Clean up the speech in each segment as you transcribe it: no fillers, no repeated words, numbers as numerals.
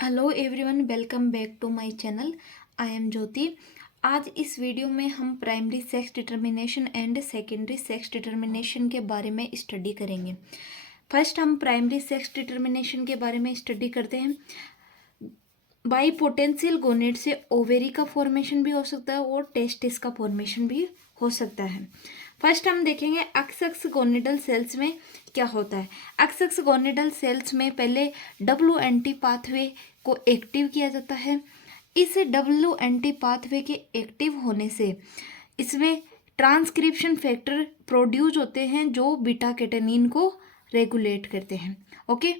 Hello everyone, welcome back to my channel. I am Jyoti. आज इस video में हम primary sex determination and secondary sex determination के बारे में स्टडी करेंगे। फर्स्ट हम प्राइमरी सेक्स डिटर्मिनेशन के बारे में स्टडी करते हैं। बाइपोटेंशियल गोनेड से ओवेरी का फॉर्मेशन भी हो सकता है और टेस्टिस का फॉर्मेशन भी हो सकता है। फर्स्ट हम देखेंगे एक्स गोनेडल सेल्स में क्या होता है। एक्स गोनेडल सेल्स में पहले WNT पाथवे को एक्टिव किया जाता है। इस WNT पाथवे के एक्टिव होने से इसमें ट्रांसक्रिप्शन फैक्टर प्रोड्यूस होते हैं जो बीटा कैटेनिन को रेगुलेट करते हैं। ओके,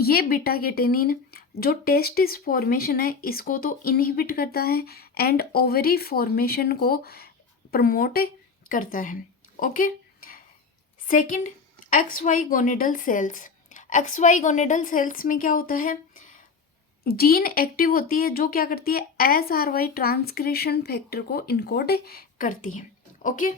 ये बीटा कैटेनिन जो टेस्टिस फॉर्मेशन है इसको तो इनहिबिट करता है एंड ओवरी फॉर्मेशन को प्रमोट करता है। Okay, second XY gonadal cells. XY gonadal cells में क्या होता है, जीन एक्टिव होती है जो क्या करती है, SRY ट्रांसक्रिप्शन फैक्टर को इनकोड करती है। ओके,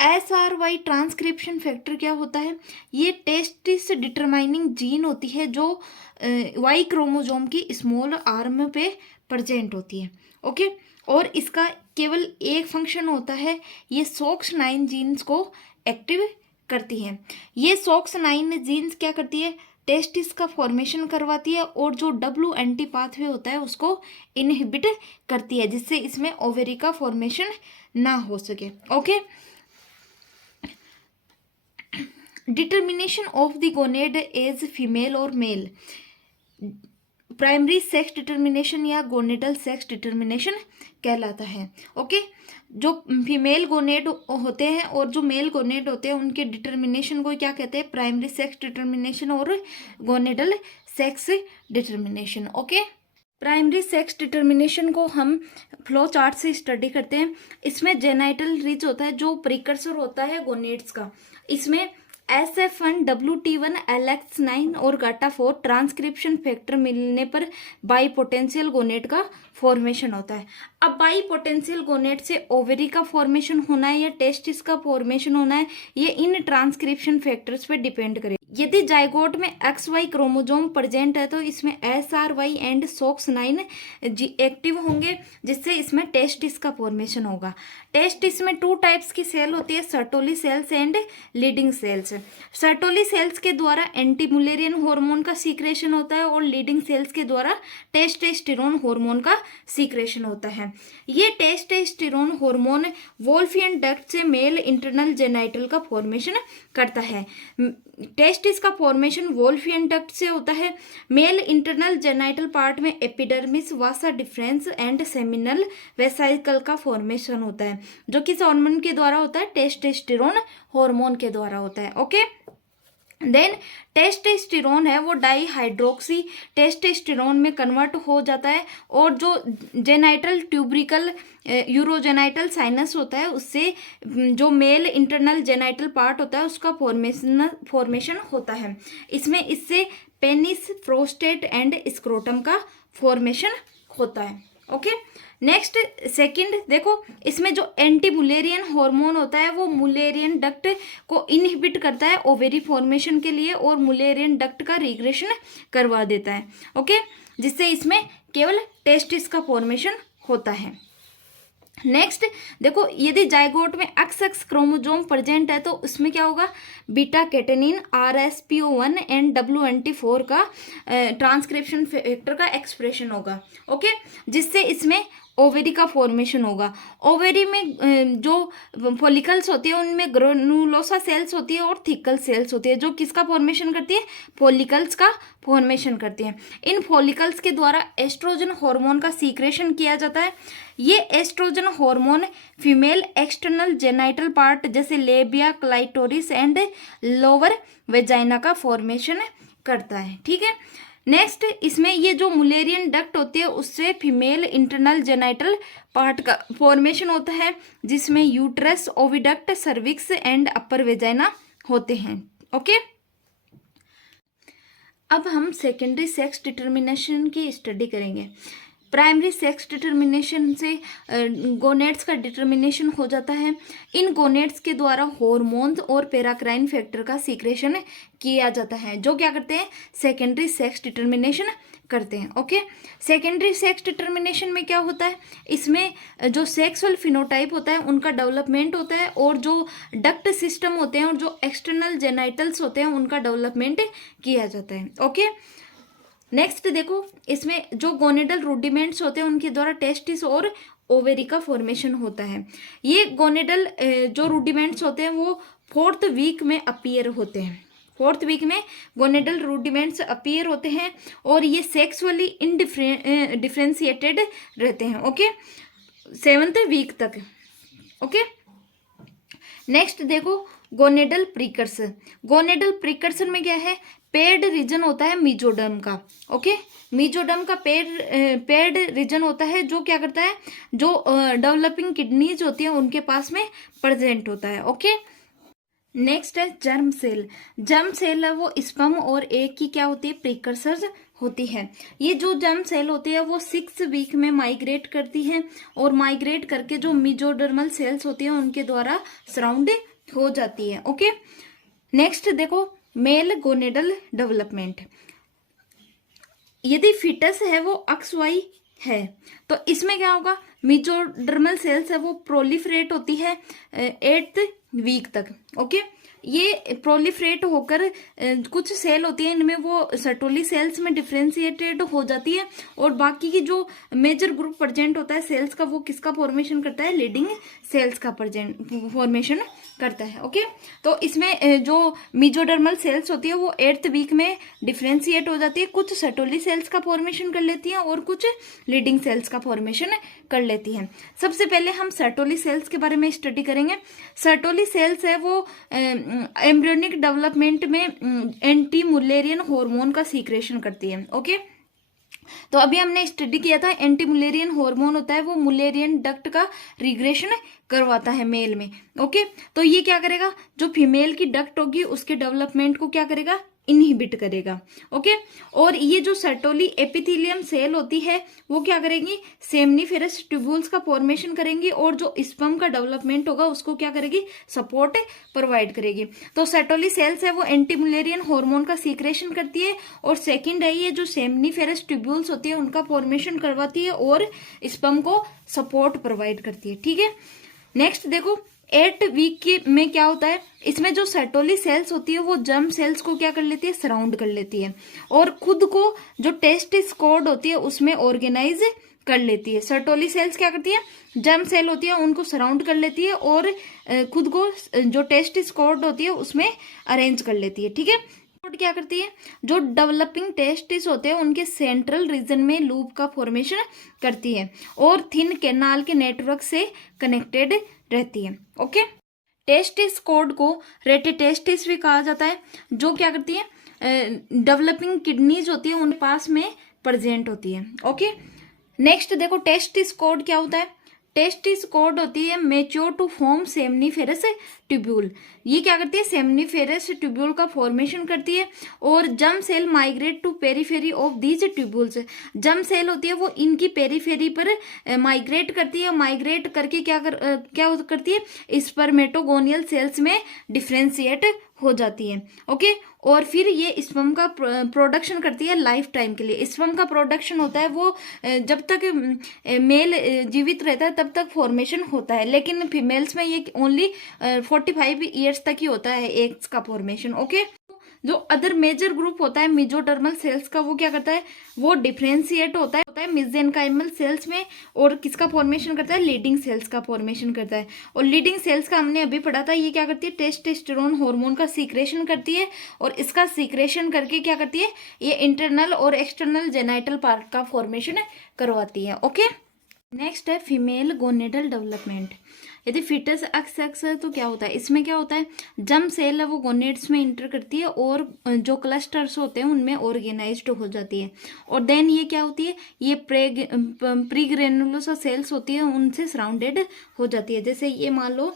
SRY ट्रांसक्रिप्शन फैक्टर क्या होता है, ये टेस्टिस डिटरमाइनिंग जीन होती है जो Y क्रोमोजोम की स्मॉल आर्म पे प्रेजेंट होती है। ओके, और इसका केवल एक फंक्शन होता है, ये SOX9 जीन्स को एक्टिव करती है। ये SOX9 जीन्स क्या करती है, टेस्टिस का फॉर्मेशन करवाती है और जो WNT पाथवे होता है उसको इनहिबिट करती है जिससे इसमें ओवेरी का फॉर्मेशन ना हो सके। Okay, determination of the gonad as female और मेल, प्राइमरी सेक्स डिटर्मिनेशन या गोनेडल सेक्स डिटर्मिनेशन कहलाता है। ओके, जो फीमेल गोनेड होते हैं और जो मेल गोनेड होते हैं उनके डिटर्मिनेशन को क्या कहते हैं, प्राइमरी सेक्स डिटर्मिनेशन और gonadal sex determination. Okay, primary sex determination को हम फ्लो चार्ट से स्टडी करते हैं। इसमें जेनाइटल रिज होता है जो प्रिकर्सर होता है गोनेड्स का। इसमें SF1, WT1, LX9 और GATA4 ट्रांसक्रिप्शन फैक्टर मिलने पर बाइपोटेंशियल गोनेड का फॉर्मेशन होता है। अब बाइपोटेंशियल गोनेड से ओवेरी का फॉर्मेशन होना है या टेस्टिस का फॉर्मेशन होना है, ये इन ट्रांसक्रिप्शन फैक्टर्स पे डिपेंड करे। यदि जाइगोट में XY क्रोमोजोम प्रेजेंट है तो इसमें SRY एंड SOX9 एक्टिव होंगे जिससे इसमें टेस्टिस का फॉर्मेशन होगा। टेस्टिस में 2 टाइप्स की सेल होती है, Sertoli cells and Leydig cells. Sertoli cells के द्वारा एंटीमुलेरियन हार्मोन का सीक्रेशन होता है और लीडिंग सेल्स के द्वारा टेस्टोस्टेरोन हार्मोन का सीक्रेशन होता है। ये टेस्टोस्टेरोन हार्मोन वोल्फियन डक्ट से मेल इंटरनल जेनाइटल का फॉर्मेशन करता है। टेस्टिस का फॉर्मेशन वोल्फियन डक्ट से होता है। मेल इंटरनल जेनाइटल पार्ट में epidermis, Vasa difference and seminal vesicle का फॉर्मेशन होता है जो किस हार्मोन के द्वारा होता है, टेस्टोस्टेरोन हार्मोन के द्वारा होता है। ओके, देन टेस्टोस्टेरोन है वो डाईहाइड्रोक्सी टेस्टोस्टेरोन में कन्वर्ट हो जाता है और जो जेनाइटल ट्यूब्रिकल यूरोजेनाइटल साइनस होता है उससे जो मेल इंटरनल जेनाइटल पार्ट होता है उसका फॉर्मेशन होता है। इसमें इससे पेनिस, प्रोस्टेट एंड स्क्रोटम का फॉर्मेशन होता है। ओके, नेक्स्ट सेकंड देखो, इसमें जो एंटी मुलेरियन हार्मोन होता है वो मुलेरियन डक्ट को इनहिबिट करता है ओवेरी फॉर्मेशन के लिए और मुलेरियन डक्ट का रिग्रेशन करवा देता है। ओके, जिससे इसमें केवल टेस्टिस का फॉर्मेशन होता है। नेक्स्ट देखो, यदि जाइगोट में XX क्रोमोजोम प्रेजेंट है तो उसमें क्या होगा, beta catenin, RSPO1 and WNT4 का ट्रांसक्रिप्शन फैक्टर का एक्सप्रेशन होगा। ओके, जिससे इसमें ओवेरी का फॉर्मेशन होगा। ओवेरी में जो फॉलिकल्स होती है उनमें ग्रेनुलोसा सेल्स होती है और थिकल सेल्स होती है जो किसका फॉर्मेशन करती है, फॉलिकल्स का फॉर्मेशन करती है। इन फॉलिकल्स के द्वारा एस्ट्रोजन हार्मोन का सीक्रेशन किया जाता है। ये oestrogen hormone female external genital part जैसे labia, clitoris and lower vagina का फॉर्मेशन करता है। ठीक है, नेक्स्ट इसमें ये जो मुलेरियन डक्ट होती है उससे फीमेल इंटरनल जेनाइटल पार्ट का फॉर्मेशन होता है जिसमें uterus, oviduct, cervix and upper vagina होते हैं। ओके, अब हम सेकेंडरी सेक्स डिटर्मिनेशन की स्टडी करेंगे। प्राइमरी सेक्स डिटर्मिनेशन से गोनेट्स का डिटर्मिनेशन हो जाता है। इन गोनेट्स के द्वारा हॉर्मोन्स और पैराक्राइन फैक्टर का सीक्रेशन किया जाता है, जो क्या करते हैं, सेकेंडरी सेक्स डिटर्मिनेशन करते हैं। ओके, सेकेंडरी सेक्स डिटर्मिनेशन में क्या होता है, इसमें जो सेक्सुअल फिनोटाइप होता है उनका डेवलपमेंट होता है, और जो डक्ट सिस्टम होते हैं और जो एक्सटर्नल जेनाइटल्स होते हैं उनका डेवलपमेंट किया जाता है। ओके, नेक्स्ट देखो, इसमें जो गोनेडल रूडिमेंट्स होते हैं उनके द्वारा टेस्टिस और ओवेरी का फॉर्मेशन होता है। ये गोनेडल जो रूडिमेंट्स होते हैं वो 4th वीक में अपीयर होते हैं। 4th वीक में गोनेडल रूडिमेंट्स अपीयर होते हैं और ये सेक्सुअली डिफरेंशिएटेड रहते हैं। ओके, 7th वीक तक। ओके, नेक्स्ट देखो, गोनेडल प्रीकर्सर। गोनेडल प्रीकर्सर में क्या है, पेड रीजन होता है मीजोडर्म का। ओके, मीजोडर्म का पेड रीजन होता है, जो क्या करता है, जो डेवलपिंग किडनीज होती हैं उनके पास में प्रेजेंट होता है। ओके, नेक्स्ट है जर्म सेल। जर्म सेल है वो स्पर्म और एग की क्या होती है, प्रीकर्सर्स होती है। ये जो जर्म सेल होती है वो 6 वीक में माइग्रेट करती है, और माइग्रेट करके जो मीजोडर्मल सेल्स होती है उनके द्वारा सराउंड हो जाती है। ओके, नेक्स्ट देखो, मेल गोनेडल डेवलपमेंट। यदि फिटस है वो XY है तो इसमें क्या होगा, मीजोडर्मल सेल्स है वो प्रोलिफरेट होती है 8th वीक तक। ओके, ये प्रोलिफरेट होकर कुछ सेल होती है इनमें वो सर्टोली सेल्स में डिफ्रेंशिएटेड हो जाती है, और बाकी की जो मेजर ग्रुप प्रेजेंट होता है सेल्स का, वो किसका फॉर्मेशन करता है, लीडिंग सेल्स का फॉर्मेशन करता है। ओके, तो इसमें जो मीजोडर्मल सेल्स होती है वो 8th वीक में डिफ्रेंशिएट हो जाती है, कुछ सर्टोली सेल्स का फॉर्मेशन कर लेती है और कुछ लीडिंग सेल्स का फॉर्मेशन कर लेती है। सबसे पहले हम सर्टोली सेल्स के बारे में स्टडी करेंगे। सर्टोली सेल्स है वो एम्ब्रियोनिक डेवलपमेंट में एंटी मुलेरियन हार्मोन का सीक्रेशन करती है। ओके, तो अभी हमने स्टडी किया था, एंटी मुलेरियन हार्मोन होता है वो मुलेरियन डक्ट का रिग्रेशन करवाता है मेल में। ओके, तो ये क्या करेगा, जो फीमेल की डक्ट होगी उसके डेवलपमेंट को क्या करेगा, इनहिबिट करेगा। ओके, और ये जो सर्टोली एपिथेलियम सेल होती है वो क्या करेगी, सेमनीफेरस ट्यूब्यूल्स का फॉर्मेशन करेंगी, और जो स्पर्म का डेवलपमेंट होगा उसको क्या करेगी, सपोर्ट प्रोवाइड करेगी। तो सर्टोली सेल्स है वो एंटीमुलेरियन हार्मोन का सीक्रेशन करती है, और सेकंड है ये जो सेमनीफेरस ट्यूब्यूल्स होती है उनका फॉर्मेशन करवाती है और स्पर्म को सपोर्ट प्रोवाइड करती है। ठीक है, नेक्स्ट देखो, 8 वीक में क्या होता है, इसमें जो सर्टोली सेल्स होती है वो जर्म सेल्स को क्या कर लेती है, सराउंड कर लेती है, और खुद को जो टेस्टिस कॉर्ड होती है उसमें ऑर्गेनाइज कर लेती है। सर्टोली सेल्स क्या करती है, जर्म सेल होती है उनको सराउंड कर लेती है, और खुद को जो टेस्टिस कॉर्ड होती है उसमें अरेंज कर लेती है। ठीक है, क्या करती है, जो डेवलपिंग टेस्टिस होते हैं उनके सेंट्रल रीजन में लूप का फॉर्मेशन करती है, और थिन कैनाल के नेटवर्क से कनेक्टेड रहती है। ओके, टेस्टिस कॉर्ड को रेटिटेस्टिस भी कहा जाता है, जो क्या करती है, डेवलपिंग किडनीज होती है उनके पास में प्रेजेंट होती है। ओके, नेक्स्ट देखो, टेस्टिस कॉर्ड क्या होता है, टेस्टिस कॉर्ड होती है mature to form seminiferous tubule. ये क्या करती है, सेमनीफेरस ट्यूब्यूल का फॉर्मेशन करती है, और germ cell migrate to periphery of these tubules. Germ cell होती है वो इनकी पेरीफेरी पर माइग्रेट करती है, माइग्रेट करके क्या करती है, स्पर्मेटोगोनियल सेल्स में डिफ्रेंशिएट हो जाती है। ओके, और फिर ये स्पर्म का प्रोडक्शन करती है लाइफ टाइम के लिए। स्पर्म का प्रोडक्शन होता है वो जब तक मेल जीवित रहता है तब तक फॉर्मेशन होता है, लेकिन फीमेल्स में ये ओनली 45 ईयर्स तक ही होता है एग्स का फॉर्मेशन। ओके, जो अदर मेजर ग्रुप होता है मेजोडर्मल सेल्स का, वो क्या करता है, वो डिफरेंशिएट होता है मेसेंकाइमल सेल्स में, और किसका फॉर्मेशन करता है, लीडिंग सेल्स का फॉर्मेशन करता है। और लीडिंग सेल्स का हमने अभी पढ़ा था, ये क्या करती है, टेस्टोस्टेरोन हार्मोन का सीक्रेशन करती है, और इसका सीक्रेशन करके क्या करती है, ये इंटरनल और एक्सटर्नल जेनाइटल पार्ट का फॉर्मेशन करवाती है। ओके, नेक्स्ट है फीमेल गोनेडल डेवलपमेंट। यदि फिटस एक्स है तो क्या होता है, इसमें क्या होता है, जर्म सेल है वो गोनेड्स में इंटर करती है, और जो क्लस्टर्स होते हैं उनमें ऑर्गेनाइज्ड हो जाती है, और देन ये क्या होती है, ये प्रीग्रेनुलोसा सेल्स होती है उनसे सराउंडेड हो जाती है। जैसे ये मान लो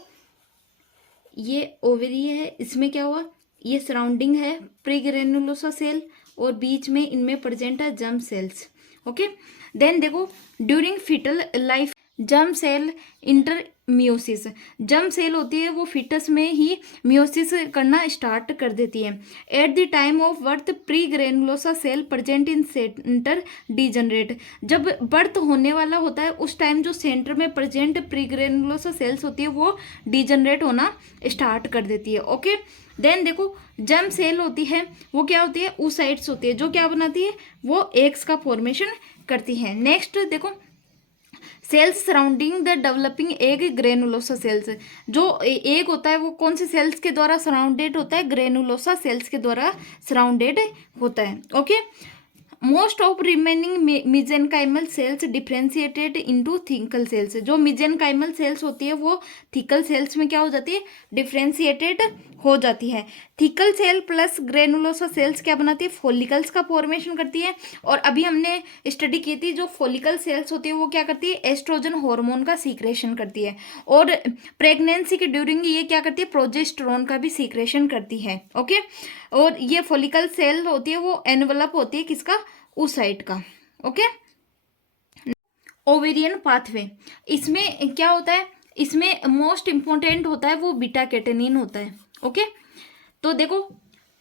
ये ओवरी है, इसमें क्या हुआ, ये सराउंडिंग है प्रीग्रेनुलोसा सेल, और बीच में इनमें प्रेजेंट है जर्म सेल्स। ओके। देन देखो during foetal life germ cell enter meiosis, germ cell होती है वो फीटस में ही मियोसिस करना स्टार्ट कर देती है। At the time of birth pre granulosa cell present in centre degenerate, जब बर्थ होने वाला होता है उस टाइम जो सेंटर में प्रेजेंट प्री ग्रेनुलोसा सेल्स होती है वो डीजनरेट होना स्टार्ट कर देती है। ओके। देन देखो जर्म सेल होती है वो क्या होती है, oocytes होती है जो क्या बनाती है, वो एग्स का फॉर्मेशन करती है। नेक्स्ट देखो cells surrounding the developing egg granulosa cells, जो एग होता है वो कौन से सेल्स के द्वारा सराउंडेड होता है, ग्रेनुलोसा सेल्स के द्वारा सराउंडेड होता है। Okay. Most of remaining mesenchymal cells differentiated into thecal cells, जो मिजेनकाइमल सेल्स होती है वो थिकल सेल्स में क्या हो जाती है, डिफ्रेंशिएटेड हो जाती है। Thecal cell plus granulosa cells क्या बनाती है, फॉलिकल्स का फॉर्मेशन करती है। और अभी हमने स्टडी की थी जो फॉलिकल सेल्स होती है वो क्या करती है, एस्ट्रोजन हार्मोन का सीक्रेशन करती है। और प्रेगनेंसी के ड्यूरिंग ये क्या करती है, प्रोजेस्टेरोन का भी सीक्रेशन करती है। ओके। और ये फॉलिकल सेल होती है वो एनवलप होती है किसका, oocyte का। ओके। ओवेरियन पाथवे, इसमें क्या होता है, इसमें मोस्ट इंपॉर्टेंट होता है वो बीटा कैटेनिन होता है। ओके। तो देखो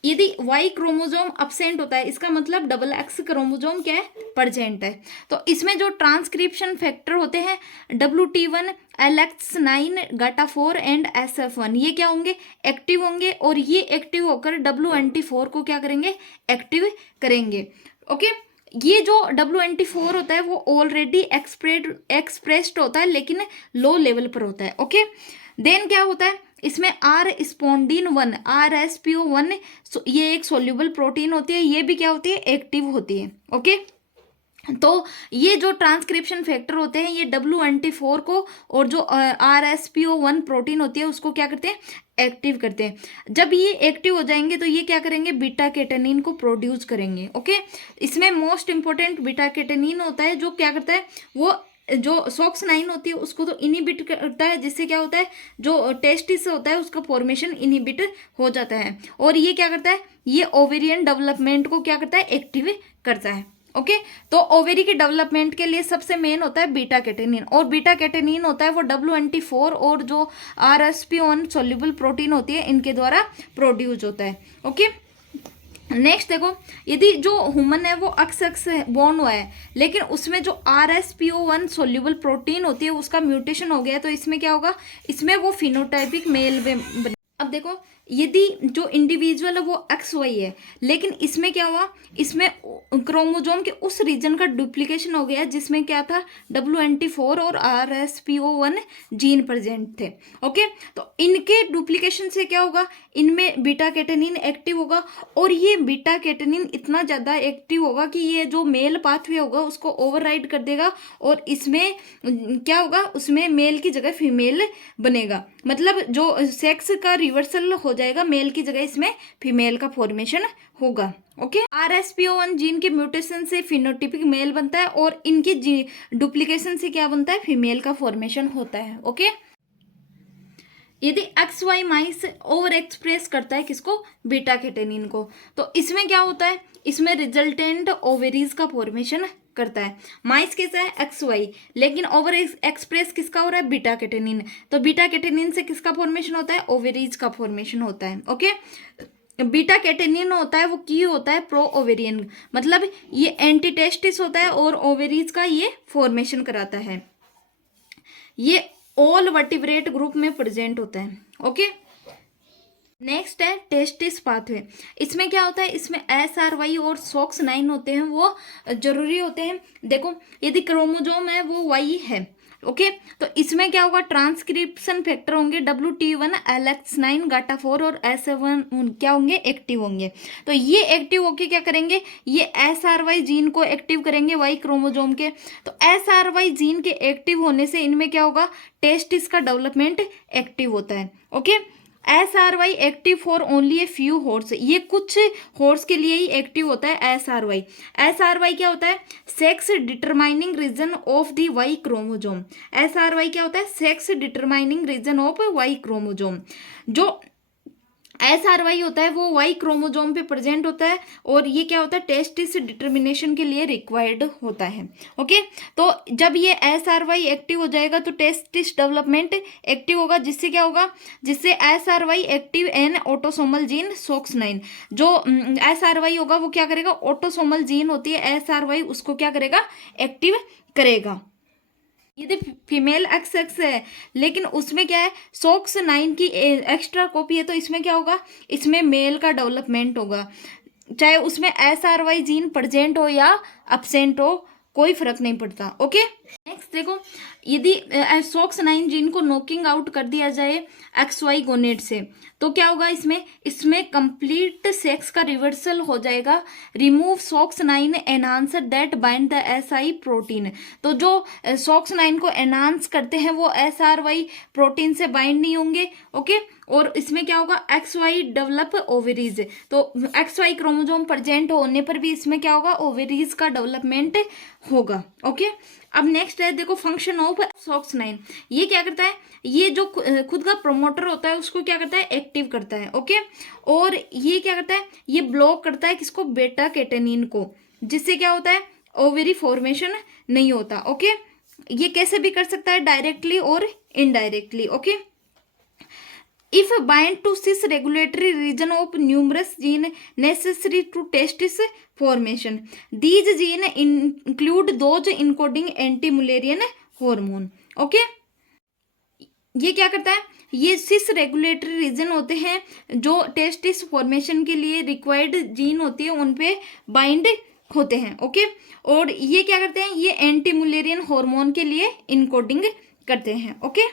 यदि वाई क्रोमोजोम अब्सेंट होता है इसका मतलब डबल एक्स क्रोमोजोम क्या है, प्रेजेंट है। तो इसमें जो ट्रांसक्रिप्शन फैक्टर होते हैं WT1, LX9, GATA4 and SF1 ये क्या होंगे, एक्टिव होंगे। और ये एक्टिव होकर WNT4 को क्या करेंगे, एक्टिव करेंगे। ओके। ये जो WNT4 होता है वो ऑलरेडी एक्सप्रेस्ड होता है लेकिन लो लेवल पर होता है। ओके। देन क्या होता है इसमें RSpondin 1 RSPO1 ये एक सोल्यूबल प्रोटीन होती है, ये भी क्या होती है, एक्टिव होती है। ओके। तो ये जो ट्रांसक्रिप्शन फैक्टर होते हैं ये WNT4 को और जो RSPO1 प्रोटीन होती है उसको क्या करते हैं, एक्टिव करते हैं। जब ये एक्टिव हो जाएंगे तो ये क्या करेंगे, बीटा कैटेनिन को प्रोड्यूस करेंगे। ओके। इसमें मोस्ट इंपॉर्टेंट बीटा कैटेनिन होता है जो क्या करता है, वो जो SOX9 होती है उसको तो इनिबिट करता है, जिससे क्या होता है जो टेस्टिस होता है उसका फॉर्मेशन इनिबिट हो जाता है। और ये क्या करता है, ये ओवेरियन डेवलपमेंट को क्या करता है, एक्टिव करता है। ओके। तो ओवेरी के डेवलपमेंट के लिए सबसे मेन होता है बीटा कैटेनिन, और बीटा कैटेनिन होता है वो WNT4 और जो RSPO1 सोल्यूबल प्रोटीन होती है इनके द्वारा प्रोड्यूस होता है। ओके। नेक्स्ट देखो यदि जो ह्यूमन है वो अक्स बोर्न हुआ है लेकिन उसमें जो RSPO1 सोल्यूबल प्रोटीन होती है उसका म्यूटेशन हो गया है तो इसमें क्या होगा, इसमें वो फिनोटाइपिक मेल बने। अब देखो यदि जो इंडिविजुअल है वो XY है लेकिन इसमें क्या हुआ, इसमें क्रोमोजोम के उस रीजन का डुप्लीकेशन हो गया जिसमें क्या था, WNT4 और RSPO1 जीन प्रेजेंट थे। ओके। तो इनके डुप्लीकेशन से क्या होगा, इनमें बीटा कैटेनिन एक्टिव होगा और ये बीटा कैटेनिन इतना ज़्यादा एक्टिव होगा कि ये जो मेल पाथवे होगा उसको ओवरराइड कर देगा और इसमें क्या होगा, उसमें मेल की जगह फीमेल बनेगा। मतलब जो सेक्स का रिवर्सल हो जाएगा, मेल की जगह इसमें फीमेल का फॉर्मेशन होगा। ओके। RSPO1 जीन के म्यूटेशन से फिनोटिपिक मेल बनता है और इनके डुप्लीकेशन से क्या बनता है, फीमेल का फॉर्मेशन होता है। ओके। यदि XY माइस ओवर एक्सप्रेस करता है किसको, बीटा कैटेनिन को, तो इसमें क्या होता है, इसमें रिजल्टेंट ओवेरीज का फॉर्मेशन करता है। माइस कैसा है, XY, लेकिन ओवर एक्सप्रेस किसका हो रहा है, बीटा कैटेनिन। तो बीटा कैटेनिन से किसका फॉर्मेशन होता है, ओवेरीज का फॉर्मेशन होता है। ओके। बीटा कैटेनिन होता है वो की होता है प्रो ओवेरियन, मतलब ये एंटीटेस्टिस होता है और ओवेरीज का ये फॉर्मेशन कराता है। ये ऑल वर्टिब्रेट ग्रुप में प्रेजेंट होता है। ओके। नेक्स्ट है टेस्टिस पाथवे, इसमें क्या होता है, इसमें SRY और SOX9 होते हैं वो जरूरी होते हैं। देखो यदि क्रोमोजोम है वो Y है, ओके, तो इसमें क्या होगा, ट्रांसक्रिप्शन फैक्टर होंगे WT1, LX9, GATA4 और SF1 क्या होंगे, एक्टिव होंगे। तो ये एक्टिव होके क्या करेंगे, ये SRY जीन को एक्टिव करेंगे Y क्रोमोजोम के। तो SRY जीन के एक्टिव होने से इनमें क्या होगा, टेस्टिस का डेवलपमेंट एक्टिव होता है। Okay. SRY active for only a few horse, ये कुछ हॉर्स के लिए ही एक्टिव होता है SRY। SRY क्या होता है, sex determining reason of the Y chromosome. SRY क्या होता है, sex determining reason of Y chromosome. जो SRY होता है वो Y क्रोमोसोम पे प्रेजेंट होता है और ये क्या होता है टेस्टिस डिटर्मिनेशन के लिए रिक्वायर्ड होता है। ओके, तो जब ये SRY एक्टिव हो जाएगा तो टेस्टिस डेवलपमेंट एक्टिव होगा, जिससे क्या होगा, जिससे SRY active N autosomal gene SOX9, जो SRY होगा वो क्या करेगा, ऑटोसोमल जीन होती है SRY, उसको क्या करेगा, एक्टिव करेगा। यदि फीमेल XX है लेकिन उसमें क्या है, SOX9 की एक्स्ट्रा कॉपी है, तो इसमें क्या होगा, इसमें मेल का डेवलपमेंट होगा, चाहे उसमें SRY जीन प्रेजेंट हो या अब्सेंट हो, कोई फर्क नहीं पड़ता। ओके, नेक्स्ट देखो, यदि SOX9 जीन को नॉकिंग आउट कर दिया जाए XY गोनेट से, तो क्या होगा, इसमें इसमें कंप्लीट सेक्स का रिवर्सल हो जाएगा। Remove SOX9 enhancer that bind the SI protein, तो जो SOX9 को एनहांस करते हैं वो SRY प्रोटीन से बाइंड नहीं होंगे। ओके, और इसमें क्या होगा, XY डेवलप ओवेरीज, तो XY क्रोमोसोम प्रेजेंट होने पर भी इसमें क्या होगा, ओवेरीज का डेवलपमेंट होगा। ओके, अब नेक्स्ट है देखो, फंक्शन ऑफ SOX9, ये क्या करता है, ये जो खुद का प्रोमोटर होता है उसको क्या करता है, एक्टिव करता है। ओके, और ये क्या करता है, ये ब्लॉक करता है किसको, बेटा कैटेनिन को, जिससे क्या होता है, ओवेरी फॉर्मेशन नहीं होता। ओके, ये कैसे भी कर सकता है, डायरेक्टली और indirectly. Okay, if bind to cis regulatory region of numerous gene necessary to testis formation, these gene include those encoding anti-Mullerian hormone। Okay, ये क्या करता है, ये सिस रेगुलेटरी रीजन होते हैं जो टेस्टिस फॉर्मेशन के लिए रिक्वायर्ड जीन होती है उन पे बाइंड होते हैं। ओके, और ये क्या करते हैं, ये एंटी मुलेरियन हार्मोन के लिए इनकोडिंग करते हैं। ओके,